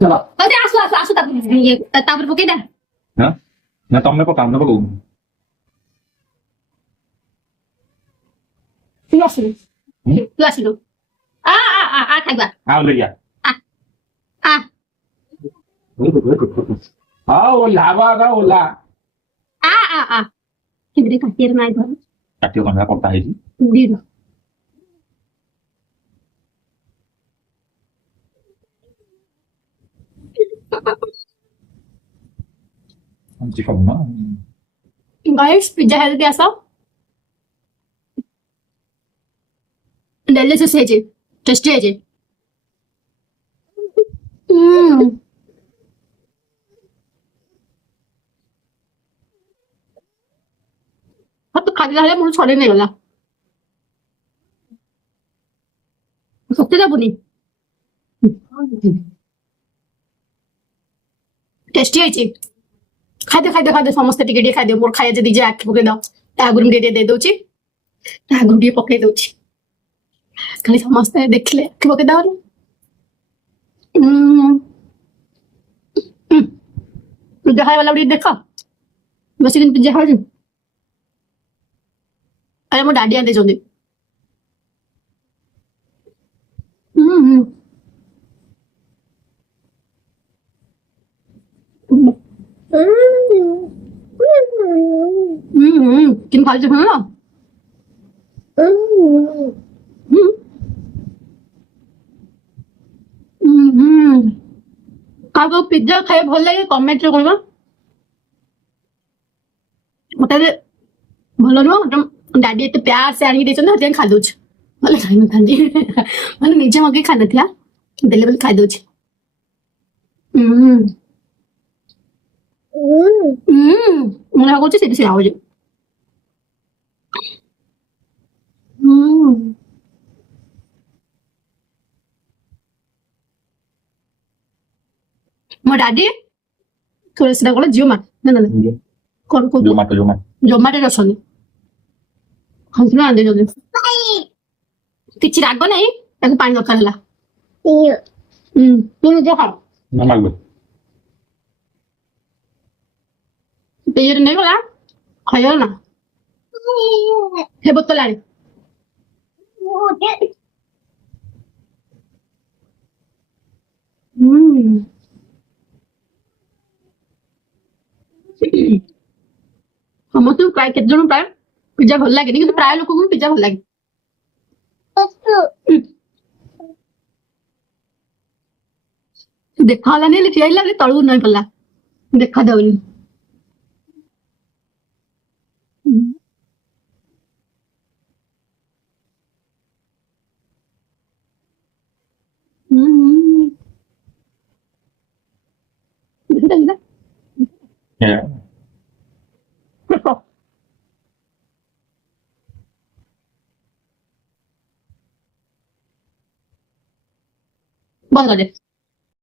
चलो अरे आसो आसो आसो तापर पके दा ना ना तुमने पकाओ ना पकाओ तू आसिलो आ थाकबा आओ ले जा आ आ आओ लावा का ओला आ किबरे काटिएर नाइ भर काटियो कंडा पड़ता है जी दिलो हम चिकन ना गाइस पिज्जा हेल्दी आसा डेलिशियस है जी टेस्टी है जी हाथ खाली खाली मुझे छोड़े नहीं गला सत्य जा बुनी टेस्टी है जी खादे समस्ते टिके टिके खादे मोर खाया जदी जे आखि पके दाओ ता गुरु टिके दे दोची ता गुरु टिके पके दोची खाली समस्ते देखले आखि पके दाओ पिज्जा खाए वाला उड़ी देखा बस किन पिज्जा खाऊ अरे मो डाडी आंदे जोंदे किन खाली खाना ना आपको पिज्जा खाए भल लगे कमेंट रे कहबा मते भल नुह डाडी एते प्यार से आनी देछन हते खा दोछ भले खाइ न खांदी माने निजे मगे खा दथिया देले बल खाइ दोछ મને આગળ છે સીધી આવજો ମୋ ଡାଡି ଥରେ ସେଟା କଲେ ଜିଓ ମାର୍ଟ ନା ନା କଣ କହୁଛୁ ଜୋମାଟୋରେ ଅଛନ୍ତି ହସିଲ ଆଣ୍ଡେ ଯଦି କିଛି ରାଗ ନାହିଁ ତାକୁ ପାଣି ଦରକାର ହେଲା ତୁ ନିଜେ ଖା ना मांगो पेयर नहीं गला खाइयो ना हे बोतल आड़े ସମସ୍ତଙ୍କୁ ପ୍ରାୟ କେତେ ଜଣ ପ୍ରାୟ ପିଜ୍ଜା ଭଲ ଲାଗେନି କିନ୍ତୁ ପ୍ରାୟ ଲୋକଙ୍କୁ ପିଜ୍ଜା ଭଲ ଲାଗେ ଦେଖା ହେଲାନି ହେଲେ ଠିଆ ହେଇଲା ତଳକୁ ନଇଁ ପଡିଲା ଦେଖା ଯାଉନି ya बंद कर दे